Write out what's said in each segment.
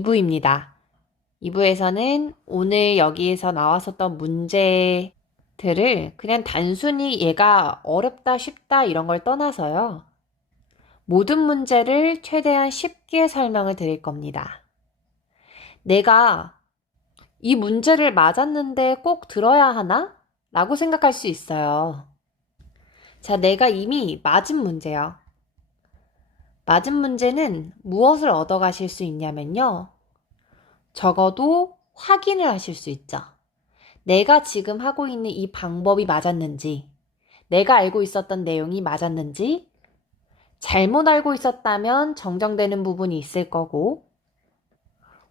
2부입니다. 2부에서는 오늘 여기에서 나왔었던 문제들을 그냥 단순히 얘가 어렵다, 쉽다 이런 걸 떠나서요. 모든 문제를 최대한 쉽게 설명을 드릴 겁니다. 내가 이 문제를 맞았는데 꼭 들어야 하나? 라고 생각할 수 있어요. 자, 내가 이미 맞은 문제요. 맞은 문제는 무엇을 얻어가실 수 있냐면요. 적어도 확인을 하실 수 있죠. 내가 지금 하고 있는 이 방법이 맞았는지, 내가 알고 있었던 내용이 맞았는지, 잘못 알고 있었다면 정정되는 부분이 있을 거고,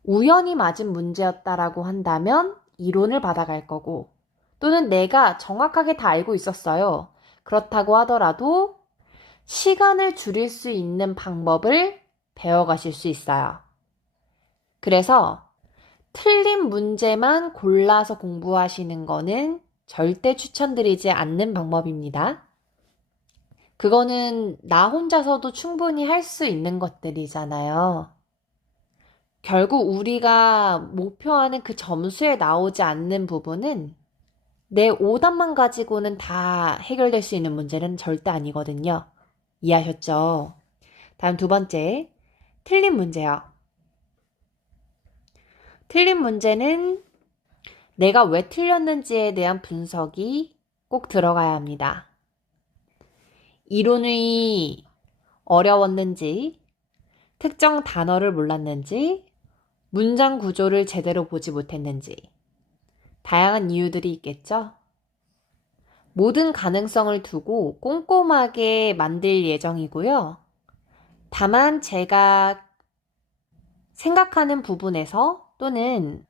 우연히 맞은 문제였다라고 한다면 이론을 받아갈 거고, 또는 내가 정확하게 다 알고 있었어요. 그렇다고 하더라도 시간을 줄일 수 있는 방법을 배워가실 수 있어요. 그래서 틀린 문제만 골라서 공부하시는 거는 절대 추천드리지 않는 방법입니다. 그거는 나 혼자서도 충분히 할 수 있는 것들이잖아요. 결국 우리가 목표하는 그 점수에 나오지 않는 부분은 내 오답만 가지고는 다 해결될 수 있는 문제는 절대 아니거든요. 이해하셨죠? 다음 두 번째, 틀린 문제요. 틀린 문제는 내가 왜 틀렸는지에 대한 분석이 꼭 들어가야 합니다. 이론이 어려웠는지, 특정 단어를 몰랐는지, 문장 구조를 제대로 보지 못했는지, 다양한 이유들이 있겠죠? 모든 가능성을 두고 꼼꼼하게 만들 예정이고요. 다만 제가 생각하는 부분에서 또는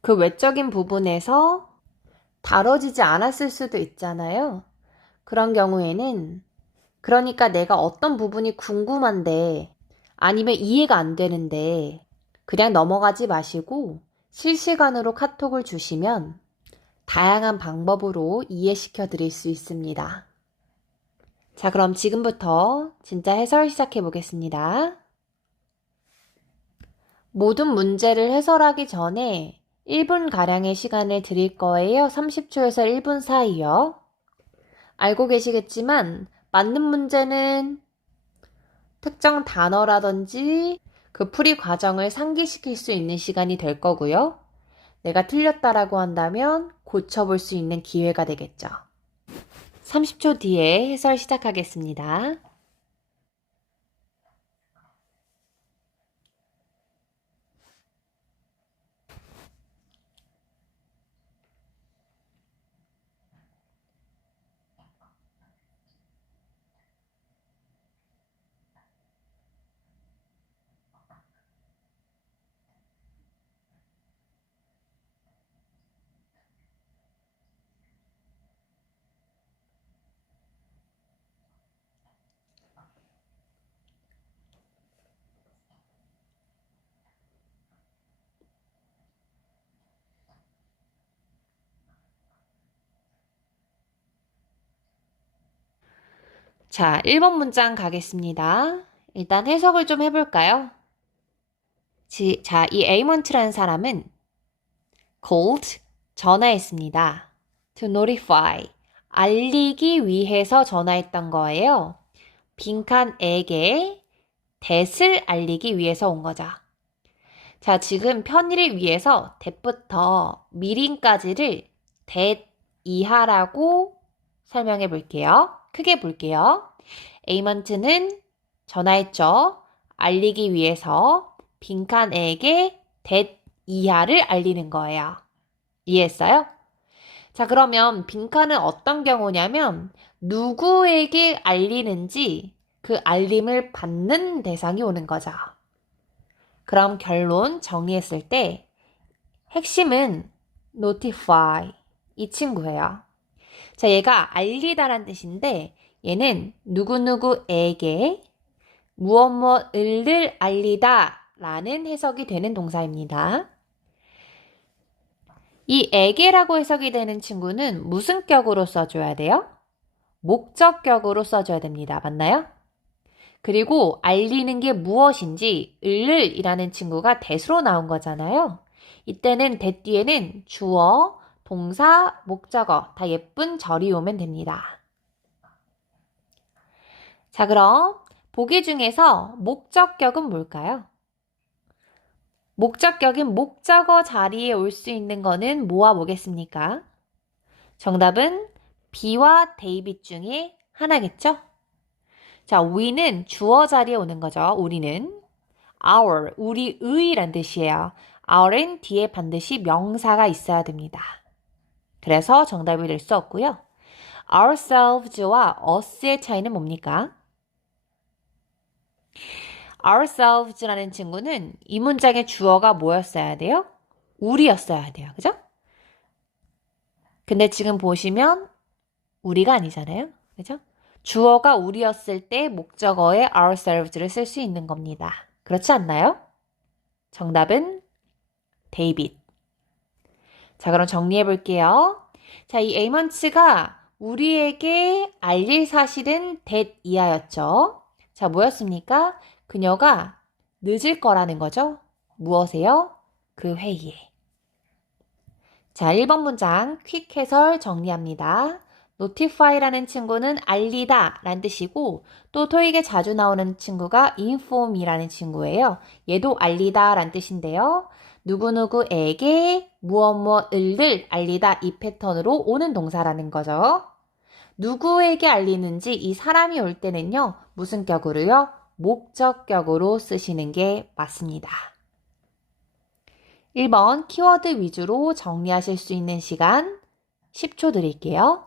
그 외적인 부분에서 다뤄지지 않았을 수도 있잖아요. 그런 경우에는 그러니까 내가 어떤 부분이 궁금한데 아니면 이해가 안 되는데 그냥 넘어가지 마시고 실시간으로 카톡을 주시면 다양한 방법으로 이해시켜 드릴 수 있습니다. 자, 그럼 지금부터 진짜 해설 시작해 보겠습니다. 모든 문제를 해설하기 전에 1분가량의 시간을 드릴 거예요. 30초에서 1분 사이요. 알고 계시겠지만 맞는 문제는 특정 단어라든지 그 풀이 과정을 상기시킬 수 있는 시간이 될 거고요. 내가 틀렸다라고 한다면 고쳐볼 수 있는 기회가 되겠죠. 30초 뒤에 해설 시작하겠습니다. 자, 1번 문장 가겠습니다. 일단 해석을 좀 해볼까요? 자, 이 에이먼트라는 사람은 called, 전화했습니다. to notify, 알리기 위해서 전화했던 거예요. 빈칸에게 that을 알리기 위해서 온 거죠. 자, 지금 편의를 위해서 that부터 미림까지를 that 이하라고 설명해 볼게요. 크게 볼게요. 에이먼트는 전화했죠. 알리기 위해서 빈칸에게 that 이하를 알리는 거예요. 이해했어요? 자, 그러면 빈칸은 어떤 경우냐면 누구에게 알리는지 그 알림을 받는 대상이 오는 거죠. 그럼 결론 정리했을 때 핵심은 notify 이 친구예요. 자, 얘가 알리다란 뜻인데 얘는 누구누구에게 무엇무엇을 알리다 라는 해석이 되는 동사입니다. 이 에게라고 해석이 되는 친구는 무슨 격으로 써줘야 돼요? 목적격으로 써줘야 됩니다. 맞나요? 그리고 알리는 게 무엇인지 을이라는 친구가 대수로 나온 거잖아요. 이때는 대 뒤에는 주어, 동사, 목적어 다 예쁜 절이 오면 됩니다. 자, 그럼 보기 중에서 목적격은 뭘까요? 목적격인 목적어 자리에 올 수 있는 거는 뭐와 뭐겠습니까? 정답은 be와 데이빗 중에 하나겠죠? 자, we는 주어 자리에 오는 거죠. 우리는 our, 우리의란 뜻이에요. our은 뒤에 반드시 명사가 있어야 됩니다. 그래서 정답이 될 수 없고요. ourselves와 us의 차이는 뭡니까? ourselves라는 친구는 이 문장의 주어가 뭐였어야 돼요? 우리였어야 돼요. 그죠? 근데 지금 보시면 우리가 아니잖아요. 그죠? 주어가 우리였을 때 목적어에 ourselves를 쓸 수 있는 겁니다. 그렇지 않나요? 정답은 데이빗. 자, 그럼 정리해 볼게요. 자, 이 에이먼츠가 우리에게 알릴 사실은 that이하였죠. 자, 뭐였습니까? 그녀가 늦을 거라는 거죠. 무엇에요? 그 회의에. 자, 1번 문장 퀵 해설 정리합니다. notify라는 친구는 알리다 라는 뜻이고 또 토익에 자주 나오는 친구가 inform이라는 친구예요. 얘도 알리다 라는 뜻인데요. 누구누구에게 무엇무엇을 알리다 이 패턴으로 오는 동사라는 거죠. 누구에게 알리는지 이 사람이 올 때는요. 무슨 격으로요? 목적격으로 쓰시는 게 맞습니다. 1번 키워드 위주로 정리하실 수 있는 시간 10초 드릴게요.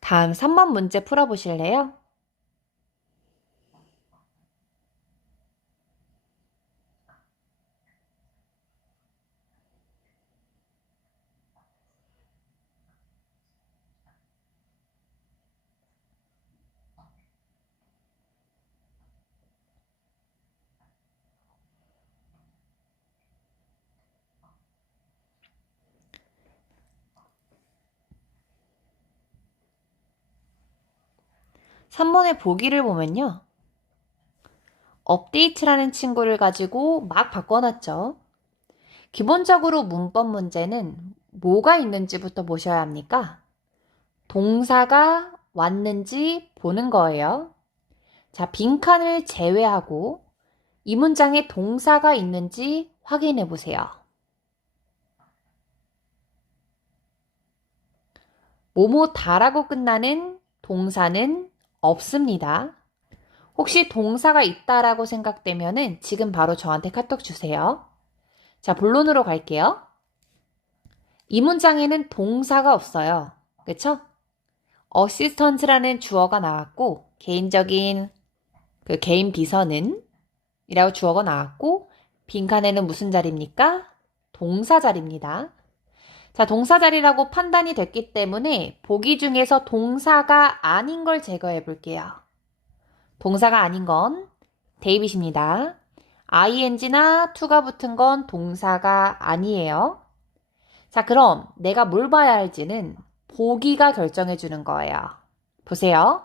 다음 3번 문제 풀어보실래요? 삼 3번의 보기를 보면요. 업데이트라는 친구를 가지고 막 바꿔놨죠. 기본적으로 문법 문제는 뭐가 있는지부터 보셔야 합니까? 동사가 왔는지 보는 거예요. 자, 빈칸을 제외하고 이 문장에 동사가 있는지 확인해 보세요. 뭐뭐다라고 끝나는 동사는 없습니다. 혹시 동사가 있다라고 생각되면은 지금 바로 저한테 카톡 주세요. 자, 본론으로 갈게요. 이 문장에는 동사가 없어요. 그쵸? 어시스턴트라는 주어가 나왔고 개인적인 그 개인 비서는 이라고 주어가 나왔고 빈칸에는 무슨 자리입니까? 동사 자리입니다. 자, 동사 자리라고 판단이 됐기 때문에 보기 중에서 동사가 아닌 걸 제거해 볼게요. 동사가 아닌 건 데이빗입니다. ing나 to가 붙은 건 동사가 아니에요. 자, 그럼 내가 뭘 봐야 할지는 보기가 결정해 주는 거예요. 보세요.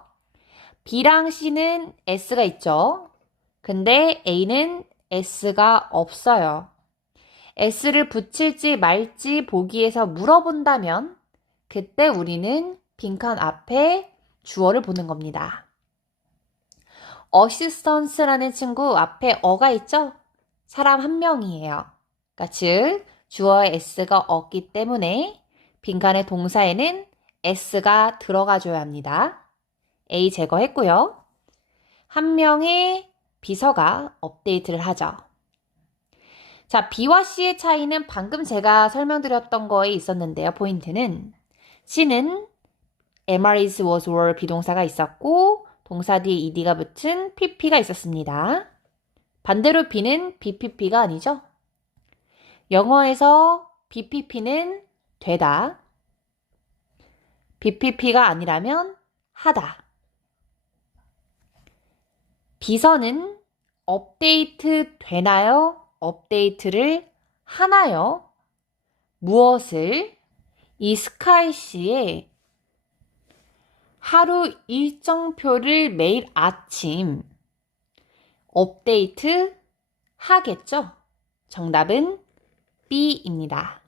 B랑 C는 S가 있죠. 근데 A는 S가 없어요. S를 붙일지 말지 보기에서 물어본다면 그때 우리는 빈칸 앞에 주어를 보는 겁니다. 어시스턴스라는 친구 앞에 어가 있죠? 사람 한 명이에요. 그러니까 즉 주어에 S가 없기 때문에 빈칸의 동사에는 S가 들어가줘야 합니다. A 제거했고요. 한 명의 비서가 업데이트를 하죠. 자, B와 C의 차이는 방금 제가 설명드렸던 거에 있었는데요. 포인트는 C는 am, is, was, were 비동사가 있었고 동사 뒤에 ed가 붙은 pp가 있었습니다. 반대로 B는 bpp가 아니죠. 영어에서 bpp는 되다. bpp가 아니라면 하다. 비서는 업데이트 되나요? 업데이트를 하나요? 무엇을? 이 스카이 씨의 하루 일정표를 매일 아침 업데이트 하겠죠? 정답은 B입니다.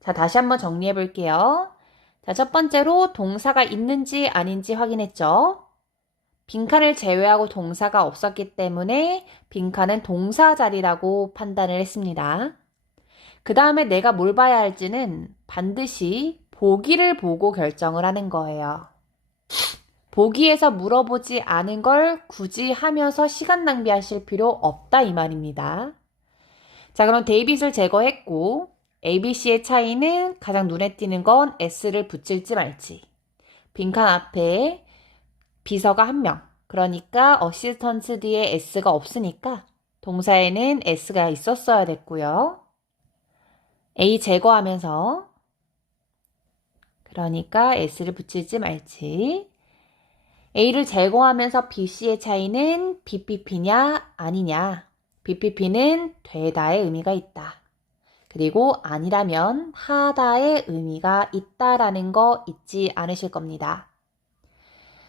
자, 다시 한번 정리해 볼게요. 자, 첫 번째로 동사가 있는지 아닌지 확인했죠? 빈칸을 제외하고 동사가 없었기 때문에 빈칸은 동사 자리라고 판단을 했습니다. 그 다음에 내가 뭘 봐야 할지는 반드시 보기를 보고 결정을 하는 거예요. 보기에서 물어보지 않은 걸 굳이 하면서 시간 낭비하실 필요 없다 이 말입니다. 자, 그럼 데이빗을 제거했고 ABC의 차이는 가장 눈에 띄는 건 S를 붙일지 말지. 빈칸 앞에 비서가 한 명. 그러니까 어시스턴트 뒤에 S가 없으니까 동사에는 S가 있었어야 됐고요. A 제거하면서 그러니까 S를 붙일지 말지. A를 제거하면서 BC의 차이는 BPP냐 아니냐. BPP는 되다의 의미가 있다. 그리고 아니라면 하다의 의미가 있다라는 거 잊지 않으실 겁니다.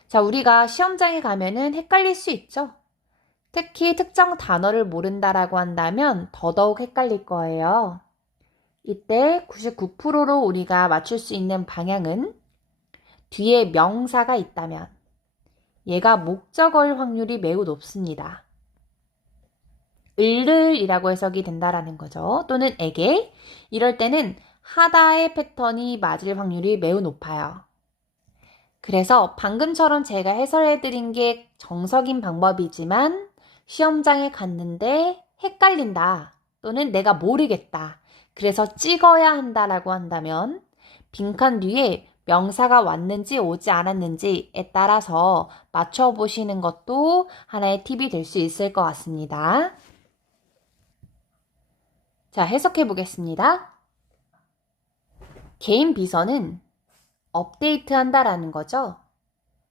자, 우리가 시험장에 가면은 헷갈릴 수 있죠. 특히 특정 단어를 모른다라고 한다면 더더욱 헷갈릴 거예요. 이때 99%로 우리가 맞출 수 있는 방향은 뒤에 명사가 있다면 얘가 목적어일 확률이 매우 높습니다. 을이라고 해석이 된다라는 거죠. 또는 에게. 이럴 때는 하다의 패턴이 맞을 확률이 매우 높아요. 그래서 방금처럼 제가 해설해드린 게 정석인 방법이지만 시험장에 갔는데 헷갈린다 또는 내가 모르겠다. 그래서 찍어야 한다라고 한다면 빈칸 뒤에 명사가 왔는지 오지 않았는지에 따라서 맞춰보시는 것도 하나의 팁이 될 수 있을 것 같습니다. 자, 해석해 보겠습니다. 개인 비서는 업데이트 한다라는 거죠.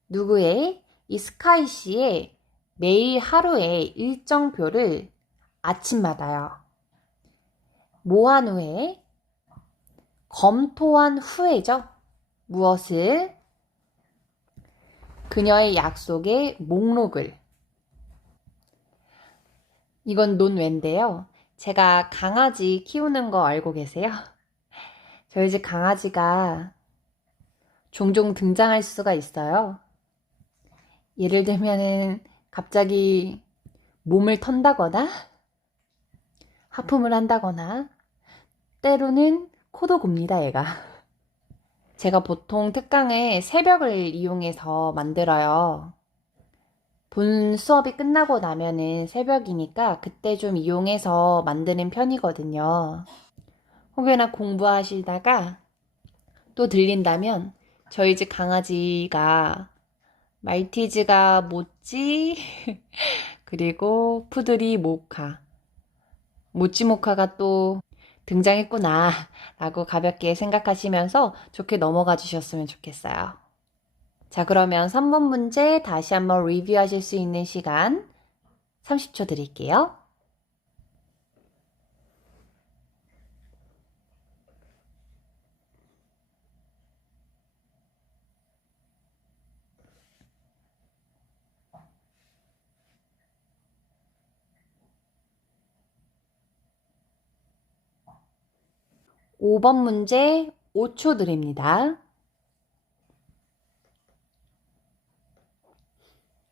누구의? 이 스카이 씨의 매일 하루의 일정표를 아침마다요. 뭐한 후에? 검토한 후에죠. 무엇을? 그녀의 약속의 목록을. 이건 논외인데요. 제가 강아지 키우는 거 알고 계세요? 저희 집 강아지가 종종 등장할 수가 있어요. 예를 들면은 갑자기 몸을 턴다거나 하품을 한다거나 때로는 코도 곱니다, 얘가. 제가 보통 특강을 새벽을 이용해서 만들어요. 본 수업이 끝나고 나면은 새벽이니까 그때 좀 이용해서 만드는 편이거든요. 혹여나 공부하시다가 또 들린다면 저희 집 강아지가 말티즈가 모찌 그리고 푸들이 모카 모찌 모카가 또 등장했구나 라고 가볍게 생각하시면서 좋게 넘어가 주셨으면 좋겠어요. 자, 그러면 3번 문제 다시 한번 리뷰하실 수 있는 시간 30초 드릴게요. 5번 문제 5초 드립니다.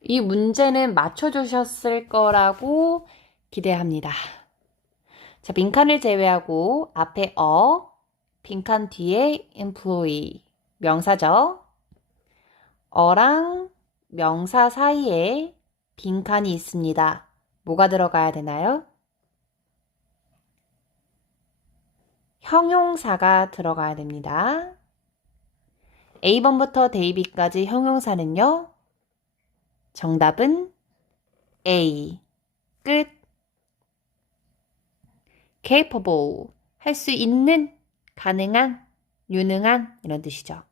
이 문제는 맞춰주셨을 거라고 기대합니다. 자, 빈칸을 제외하고 앞에 빈칸 뒤에 employee, 명사죠. 어랑 명사 사이에 빈칸이 있습니다. 뭐가 들어가야 되나요? 형용사가 들어가야 됩니다. A번부터 데이비까지 형용사는요. 정답은 A. 끝. capable. 할 수 있는, 가능한, 유능한 이런 뜻이죠.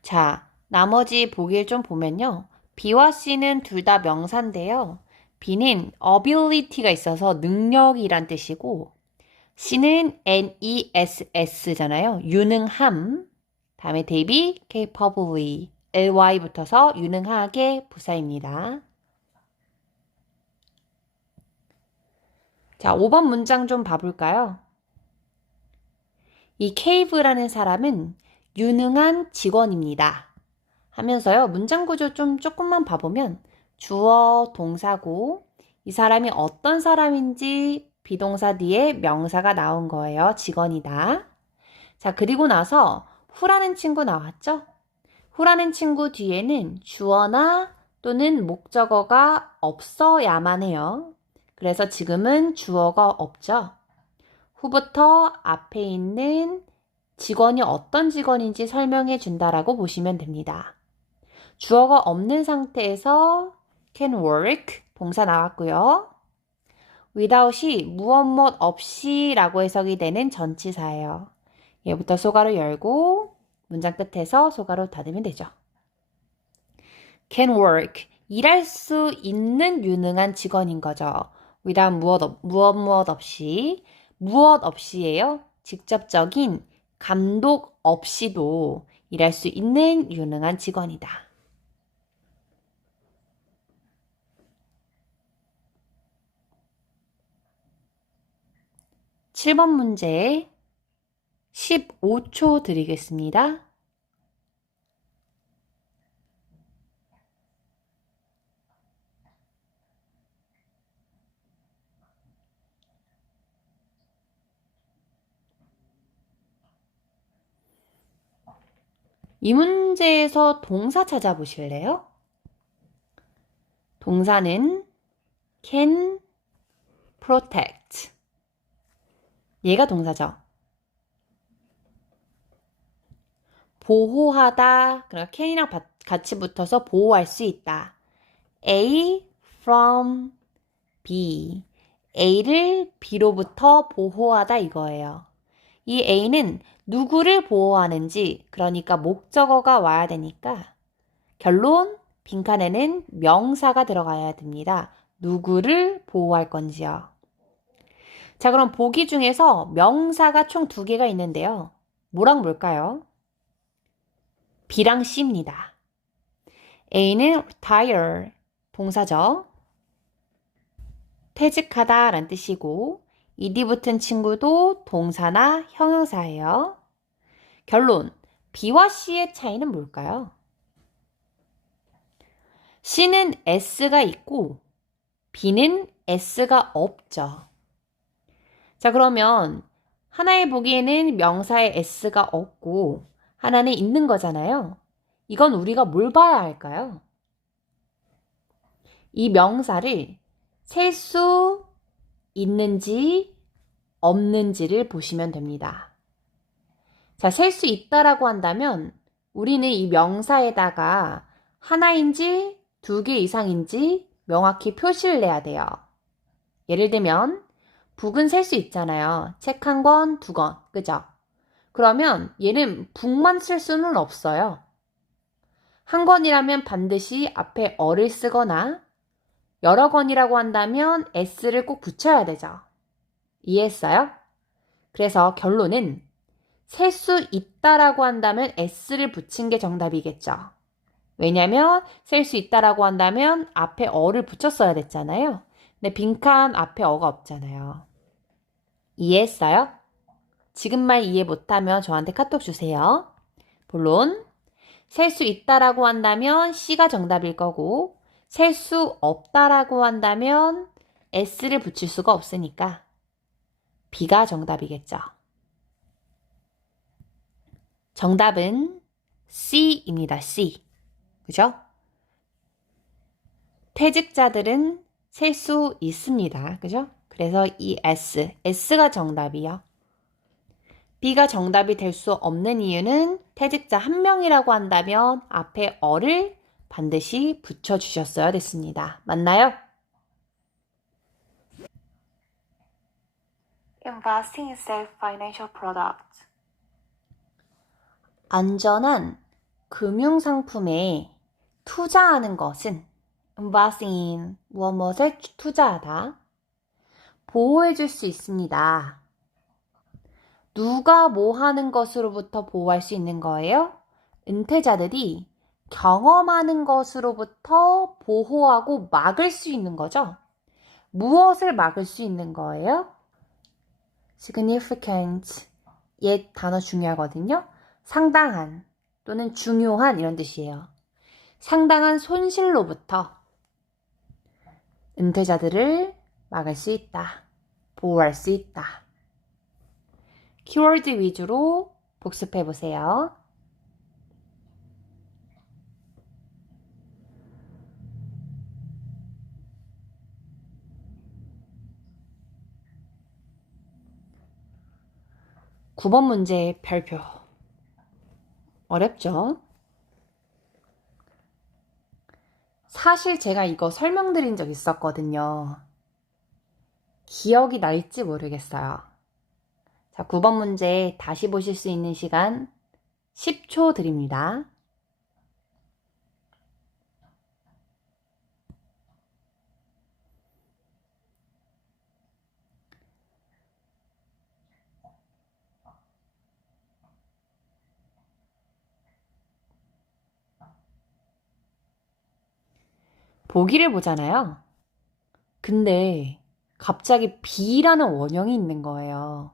자, 나머지 보기를 좀 보면요. B와 C는 둘 다 명사인데요. B는 ability가 있어서 능력이란 뜻이고 C는 NESS잖아요. 유능함. 다음에 대비 capably. ly 붙어서 유능하게 부사입니다. 자, 5번 문장 좀 봐볼까요? 이 케이브라는 사람은 유능한 직원입니다. 하면서요, 문장 구조 좀 조금만 봐보면 주어, 동사고, 이 사람이 어떤 사람인지 비동사 뒤에 명사가 나온 거예요. 직원이다. 자, 그리고 나서 후라는 친구 나왔죠? 후라는 친구 뒤에는 주어나 또는 목적어가 없어야만 해요. 그래서 지금은 주어가 없죠. 후부터 앞에 있는 직원이 어떤 직원인지 설명해 준다라고 보시면 됩니다. 주어가 없는 상태에서 can work 동사 나왔고요. without이 무엇 없이 라고 해석이 되는 전치사예요. 얘부터 소가로 열고 문장 끝에서 소가로 닫으면 되죠. can work 일할 수 있는 유능한 직원인 거죠. without 무엇 없이예요. 직접적인 감독 없이도 일할 수 있는 유능한 직원이다. 7번 문제 15초 드리겠습니다. 이 문제에서 동사 찾아보실래요? 동사는 can protect. 얘가 동사죠. 보호하다. 그러니까 can이랑 같이 붙어서 보호할 수 있다. A from B. A를 B로부터 보호하다 이거예요. 이 A는 누구를 보호하는지, 그러니까 목적어가 와야 되니까 결론 빈칸에는 명사가 들어가야 됩니다. 누구를 보호할 건지요. 자, 그럼 보기 중에서 명사가 총 2개가 있는데요. 뭐랑 뭘까요? B랑 C입니다. A는 retire, 동사죠. 퇴직하다 라는 뜻이고 ed 붙은 친구도 동사나 형용사예요. 결론, B와 C의 차이는 뭘까요? C는 S가 있고 B는 S가 없죠. 자, 그러면 하나의 보기에는 명사에 S가 없고 하나는 있는 거잖아요. 이건 우리가 뭘 봐야 할까요? 이 명사를 셀 수 있는지 없는지를 보시면 됩니다. 자, 셀 수 있다라고 한다면 우리는 이 명사에다가 하나인지 2개 이상인지 명확히 표시를 해야 돼요. 예를 들면 북은 셀 수 있잖아요. 책 1권, 2권, 그죠? 그러면 얘는 북만 쓸 수는 없어요. 한 권이라면 반드시 앞에 어를 쓰거나 여러 권이라고 한다면 s를 꼭 붙여야 되죠. 이해했어요? 그래서 결론은 셀 수 있다라고 한다면 s를 붙인 게 정답이겠죠. 왜냐면 셀 수 있다라고 한다면 앞에 어를 붙였어야 됐잖아요. 근데 빈칸 앞에 어가 없잖아요. 이해했어요? 지금만 이해 못하면 저한테 카톡 주세요. 본론, 셀 수 있다라고 한다면 C가 정답일 거고 셀 수 없다라고 한다면 S를 붙일 수가 없으니까 B가 정답이겠죠. 정답은 C입니다. C. 그죠? 퇴직자들은 셀 수 있습니다. 그죠? 그래서 이 S가 정답이요. B가 정답이 될 수 없는 이유는 퇴직자 1명이라고 한다면 앞에 어를 반드시 붙여주셨어야 됐습니다. 맞나요? Investing in safe financial products. 안전한 금융상품에 투자하는 것은 invest in, 무엇을 투자하다. 보호해줄 수 있습니다. 누가 뭐 하는 것으로부터 보호할 수 있는 거예요? 은퇴자들이 경험하는 것으로부터 보호하고 막을 수 있는 거죠. 무엇을 막을 수 있는 거예요? significant. 옛 단어 중요하거든요. 상당한 또는 중요한 이런 뜻이에요. 상당한 손실로부터 은퇴자들을 막을 수 있다. 보호할 수 있다. 키워드 위주로 복습해 보세요. (9번) 문제의 별표. 어렵죠? 사실 제가 이거 설명드린 적 있었거든요. 기억이 날지 모르겠어요. 자, 9번 문제 다시 보실 수 있는 시간 10초 드립니다. 보기를 보잖아요. 근데 갑자기 B라는 원형이 있는 거예요.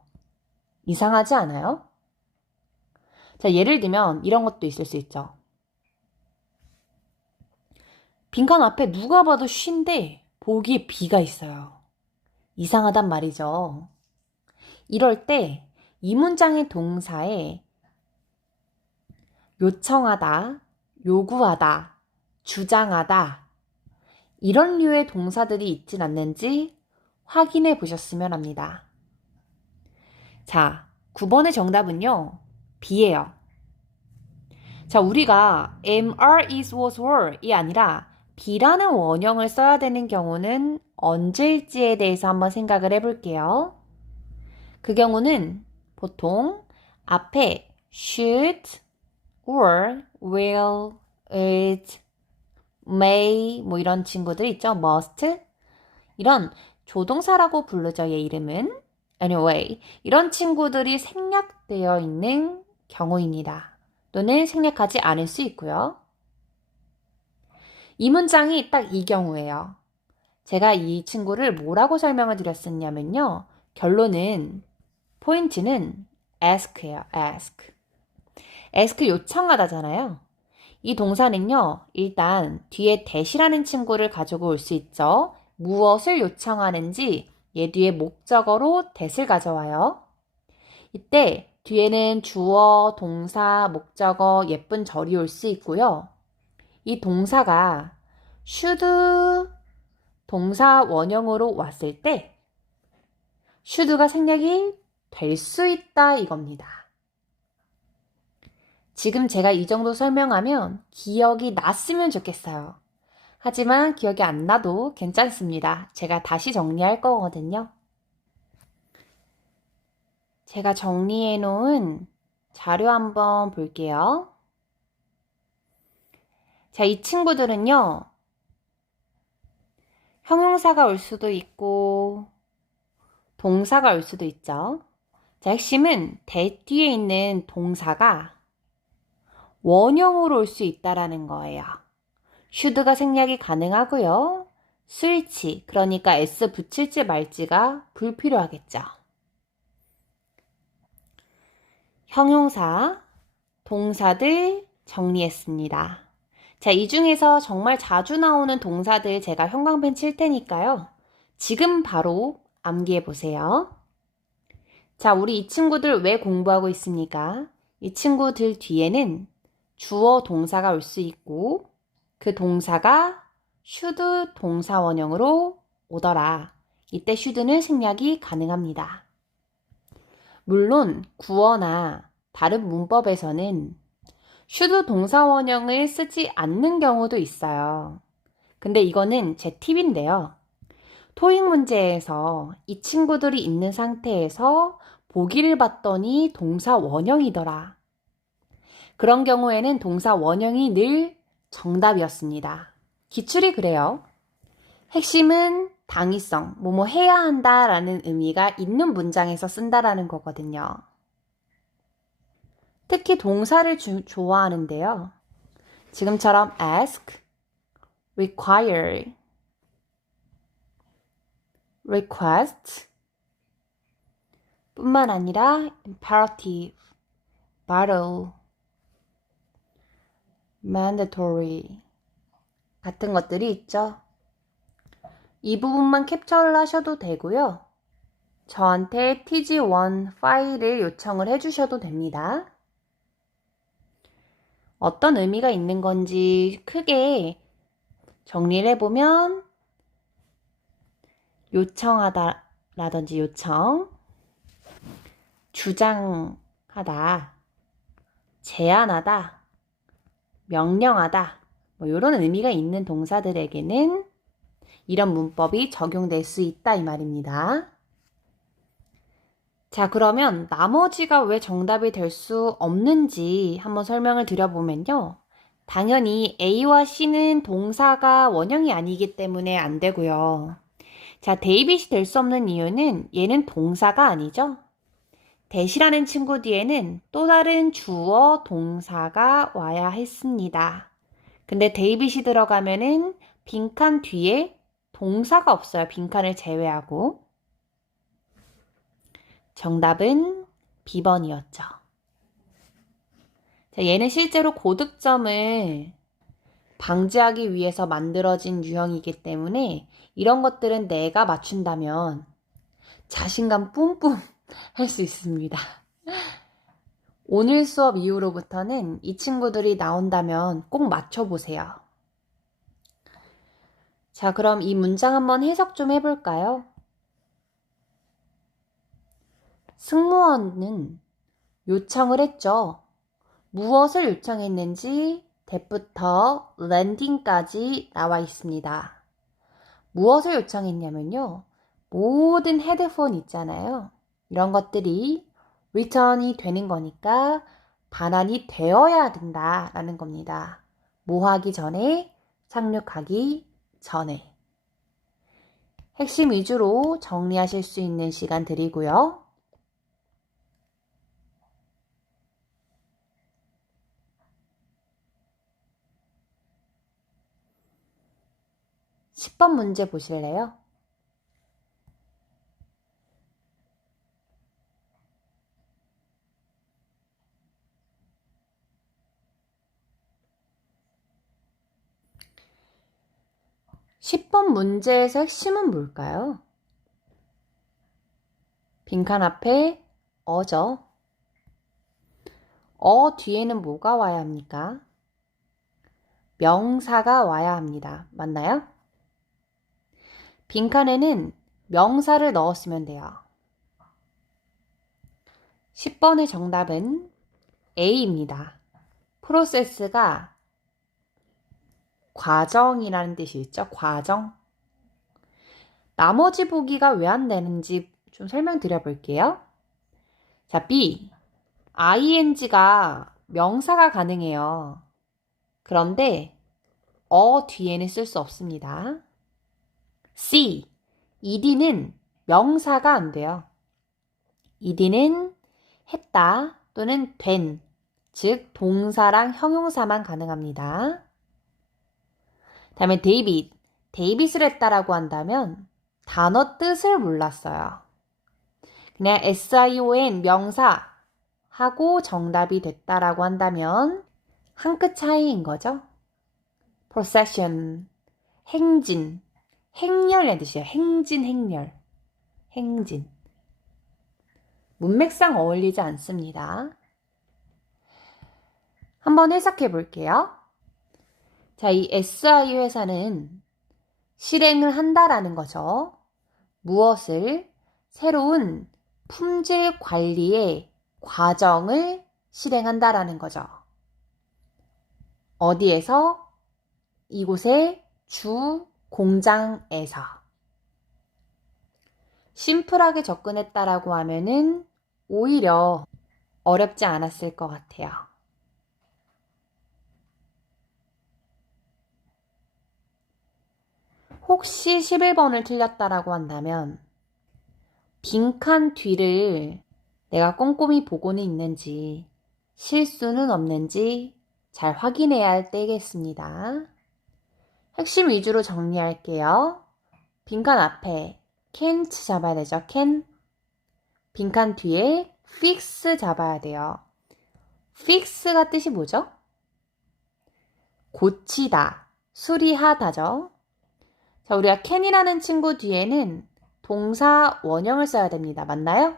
이상하지 않아요? 자, 예를 들면 이런 것도 있을 수 있죠. 빈칸 앞에 누가 봐도 쉰데 보기에 B가 있어요. 이상하단 말이죠. 이럴 때 이 문장의 동사에 요청하다, 요구하다, 주장하다 이런 류의 동사들이 있진 않는지 확인해 보셨으면 합니다. 자, 9번의 정답은요. B예요. 자, 우리가 am, are, is, was, were이 아니라 B라는 원형을 써야 되는 경우는 언제일지에 대해서 한번 생각을 해볼게요. 그 경우는 보통 앞에 should, or, will, is, may 뭐 이런 친구들 있죠. must 이런 조동사라고 부르죠. 얘 이름은 anyway 이런 친구들이 생략되어 있는 경우입니다. 또는 생략하지 않을 수 있고요. 이 문장이 딱 이 경우예요. 제가 이 친구를 뭐라고 설명을 드렸었냐면요. 결론은 포인트는 ask예요. ask 요청하다잖아요. 이 동사는요. 일단 뒤에 that이라는 친구를 가지고 올 수 있죠. 무엇을 요청하는지 얘 뒤에 목적어로 that을 가져와요. 이때 뒤에는 주어, 동사, 목적어, 예쁜 절이 올 수 있고요. 이 동사가 should 동사 원형으로 왔을 때 should가 생략이 될 수 있다 이겁니다. 지금 제가 이 정도 설명하면 기억이 났으면 좋겠어요. 하지만 기억이 안 나도 괜찮습니다. 제가 다시 정리할 거거든요. 제가 정리해 놓은 자료 한번 볼게요. 자, 이 친구들은요. 형용사가 올 수도 있고 동사가 올 수도 있죠. 자, 핵심은 that 뒤에 있는 동사가 원형으로 올 수 있다라는 거예요. should가 생략이 가능하고요. switch, 그러니까 s 붙일지 말지가 불필요하겠죠. 형용사, 동사들 정리했습니다. 자, 이 중에서 정말 자주 나오는 동사들 제가 형광펜 칠 테니까요. 지금 바로 암기해 보세요. 자, 우리 이 친구들 왜 공부하고 있습니까? 이 친구들 뒤에는 주어 동사가 올 수 있고 그 동사가 should 동사 원형으로 오더라. 이때 should는 생략이 가능합니다. 물론 구어나 다른 문법에서는 should 동사 원형을 쓰지 않는 경우도 있어요. 근데 이거는 제 팁인데요. 토익 문제에서 이 친구들이 있는 상태에서 보기를 봤더니 동사 원형이더라. 그런 경우에는 동사 원형이 늘 정답이었습니다. 기출이 그래요. 핵심은 당위성, 뭐뭐 해야 한다라는 의미가 있는 문장에서 쓴다라는 거거든요. 특히 동사를 좋아하는데요. 지금처럼 ask, require, request 뿐만 아니라 imperative, vital, mandatory 같은 것들이 있죠. 이 부분만 캡처를 하셔도 되고요. 저한테 tg1 파일을 요청을 해주셔도 됩니다. 어떤 의미가 있는 건지 크게 정리를 해보면 요청하다 라든지 요청, 주장하다, 제안하다, 명령하다 뭐 이런 의미가 있는 동사들에게는 이런 문법이 적용될 수 있다 이 말입니다. 자, 그러면 나머지가 왜 정답이 될 수 없는지 한번 설명을 드려보면요. 당연히 A와 C는 동사가 원형이 아니기 때문에 안 되고요. 자, 데이빗이 될 수 없는 이유는 얘는 동사가 아니죠. 대시라는 친구 뒤에는 또 다른 주어 동사가 와야 했습니다. 근데 데이빗이 들어가면은 빈칸 뒤에 동사가 없어요. 빈칸을 제외하고. 정답은 B번이었죠. 자, 얘는 실제로 고득점을 방지하기 위해서 만들어진 유형이기 때문에 이런 것들은 내가 맞춘다면 자신감 뿜뿜 할 수 있습니다. 오늘 수업 이후로부터는 이 친구들이 나온다면 꼭 맞춰보세요. 자, 그럼 이 문장 한번 해석 좀 해볼까요? 승무원은 요청을 했죠. 무엇을 요청했는지 that부터 landing까지 나와 있습니다. 무엇을 요청했냐면요. 모든 헤드폰 있잖아요. 이런 것들이 return이 되는 거니까 반환이 되어야 된다라는 겁니다. 뭐 하기 전에, 착륙하기 전에. 핵심 위주로 정리하실 수 있는 시간 드리고요. (10번) 문제 보실래요? (10번) 문제에서 핵심은 뭘까요? 빈칸 앞에 어죠. 어 뒤에는 뭐가 와야 합니까? 명사가 와야 합니다. 맞나요? 빈칸에는 명사를 넣었으면 돼요. 10번의 정답은 A입니다. 프로세스가 과정이라는 뜻이 있죠. 과정. 나머지 보기가 왜 안 되는지 좀 설명드려 볼게요. 자, B. ing가 명사가 가능해요. 그런데 뒤에는 쓸 수 없습니다. C. ed는 명사가 안 돼요. ed는 했다 또는 된, 즉 동사랑 형용사만 가능합니다. 다음에 데이빗을 했다라고 한다면 단어 뜻을 몰랐어요. 그냥 SION 명사 하고 정답이 됐다라고 한다면 한 끗 차이인 거죠. procession, 행진, 행렬이라는 뜻이에요. 행진, 행렬, 행진. 문맥상 어울리지 않습니다. 한번 해석해 볼게요. 자, 이 SI 회사는 실행을 한다라는 거죠. 무엇을? 새로운 품질 관리의 과정을 실행한다라는 거죠. 어디에서? 이곳의 주 공장에서. 심플하게 접근했다라고 하면은 오히려 어렵지 않았을 것 같아요. 혹시 11번을 틀렸다라고 한다면 빈칸 뒤를 내가 꼼꼼히 보고는 있는지 실수는 없는지 잘 확인해야 할 때겠습니다. 핵심 위주로 정리할게요. 빈칸 앞에 can't 잡아야 되죠. can. 빈칸 뒤에 fix 잡아야 돼요. fix가 뜻이 뭐죠? 고치다, 수리하다죠. 자, 우리가 can이라는 친구 뒤에는 동사 원형을 써야 됩니다. 맞나요?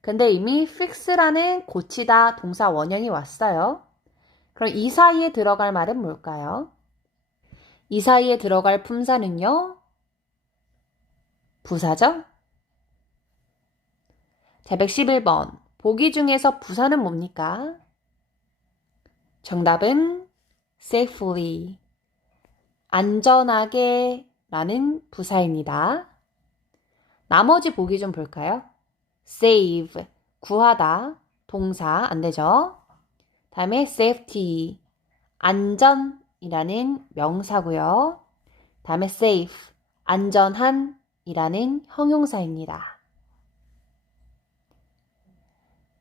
근데 이미 fix라는 고치다 동사 원형이 왔어요. 그럼 이 사이에 들어갈 말은 뭘까요? 이 사이에 들어갈 품사는요? 부사죠? 자, 111번. 보기 중에서 부사는 뭡니까? 정답은 safely. 안전하게 라는 부사입니다. 나머지 보기 좀 볼까요? save. 구하다. 동사 안 되죠? 다음에 safety. 안전이라는 명사고요. 다음에 safe. 안전한 이라는 형용사입니다.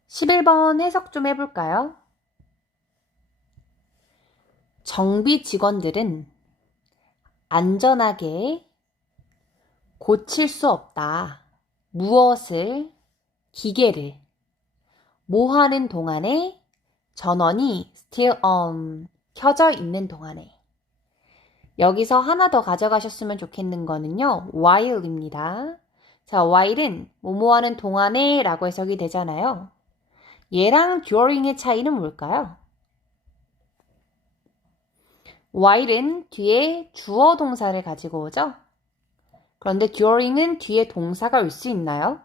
11번 해석 좀 해볼까요? 정비 직원들은 안전하게 고칠 수 없다. 무엇을, 기계를, 뭐 하는 동안에 전원이 still on, 켜져 있는 동안에. 여기서 하나 더 가져가셨으면 좋겠는 거는요. while입니다. 자, while은 뭐뭐 하는 동안에 라고 해석이 되잖아요. 얘랑 during의 차이는 뭘까요? while은 뒤에 주어 동사를 가지고 오죠. 그런데 during은 뒤에 동사가 올 수 있나요?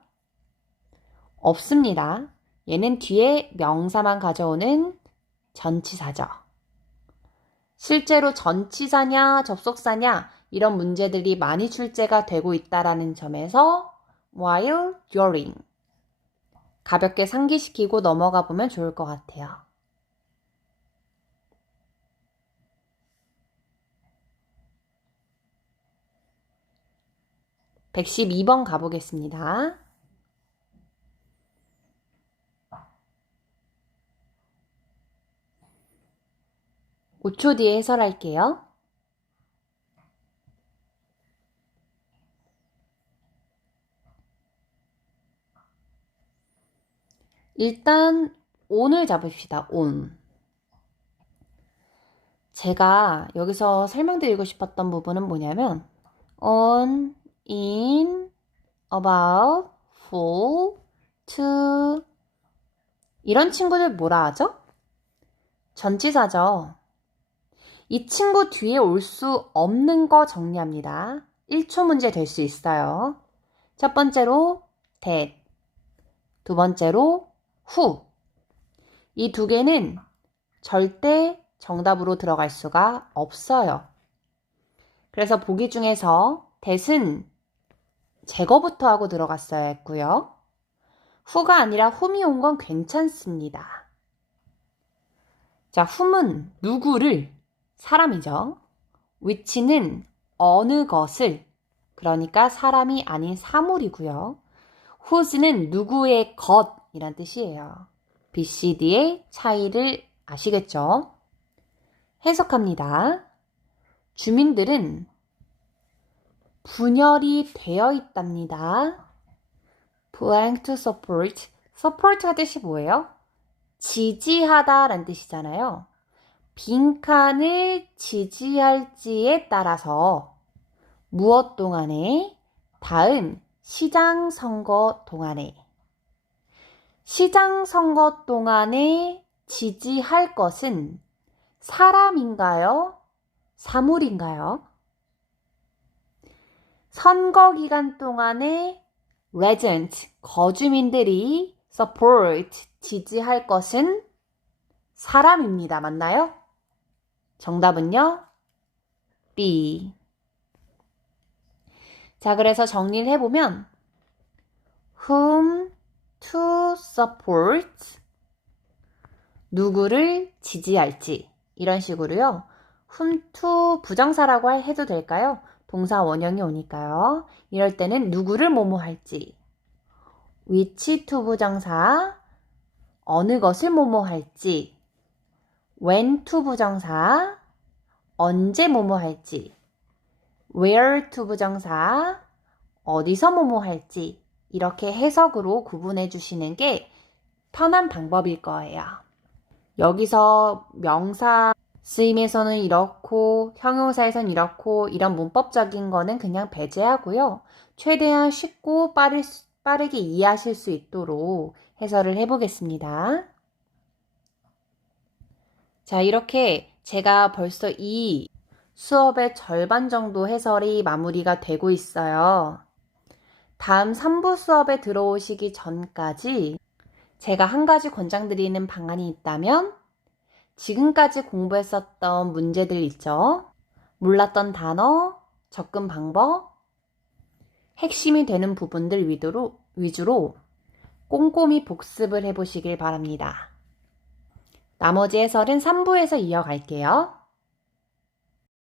없습니다. 얘는 뒤에 명사만 가져오는 전치사죠. 실제로 전치사냐 접속사냐 이런 문제들이 많이 출제가 되고 있다는 점에서 while, during 가볍게 상기시키고 넘어가 보면 좋을 것 같아요. (112번) 가보겠습니다. (5초) 뒤에 해설할게요. 일단 on을 잡읍시다. on. 제가 여기서 설명드리고 싶었던 부분은 뭐냐면 on, in, about, full, to 이런 친구들 뭐라 하죠? 전치사죠. 이 친구 뒤에 올 수 없는 거 정리합니다. 1초 문제 될 수 있어요. 첫 번째로 that, 두 번째로 who. 이 두 개는 절대 정답으로 들어갈 수가 없어요. 그래서 보기 중에서 that은 제거부터 하고 들어갔어야 했고요. who가 아니라 whom이 온 건 괜찮습니다. 자, whom은 누구를, 사람이죠. which는 어느 것을, 그러니까 사람이 아닌 사물이고요. whose는 누구의 것이란 뜻이에요. B, C, D의 차이를 아시겠죠? 해석합니다. 주민들은 분열이 되어 있답니다. blank to support. support가 뜻이 뭐예요? 지지하다 라는 뜻이잖아요. 빈칸을 지지할지에 따라서 무엇 동안에? 다음 시장 선거 동안에. 시장 선거 동안에 지지할 것은 사람인가요? 사물인가요? 선거 기간 동안에 resident, 거주민들이 support, 지지할 것은 사람입니다. 맞나요? 정답은요? B. 자, 그래서 정리를 해보면 whom to support, 누구를 지지할지 이런 식으로요. whom to 부정사라고 해도 될까요? 동사 원형이 오니까요. 이럴 때는 누구를 뭐뭐 할지, which to 부정사, 어느 것을 뭐뭐 할지, when to 부정사, 언제 뭐뭐 할지, where to 부정사, 어디서 뭐뭐 할지 이렇게 해석으로 구분해 주시는 게 편한 방법일 거예요. 여기서 명사 쓰임에서는 이렇고 형용사에서는 이렇고 이런 문법적인 거는 그냥 배제하고요. 최대한 쉽고 빠르게 이해하실 수 있도록 해설을 해보겠습니다. 자, 이렇게 제가 벌써 이 수업의 절반 정도 해설이 마무리가 되고 있어요. 다음 3부 수업에 들어오시기 전까지 제가 한 가지 권장드리는 방안이 있다면 지금까지 공부했었던 문제들 있죠? 몰랐던 단어, 접근 방법, 핵심이 되는 부분들 위주로 꼼꼼히 복습을 해보시길 바랍니다. 나머지 해설은 3부에서 이어갈게요.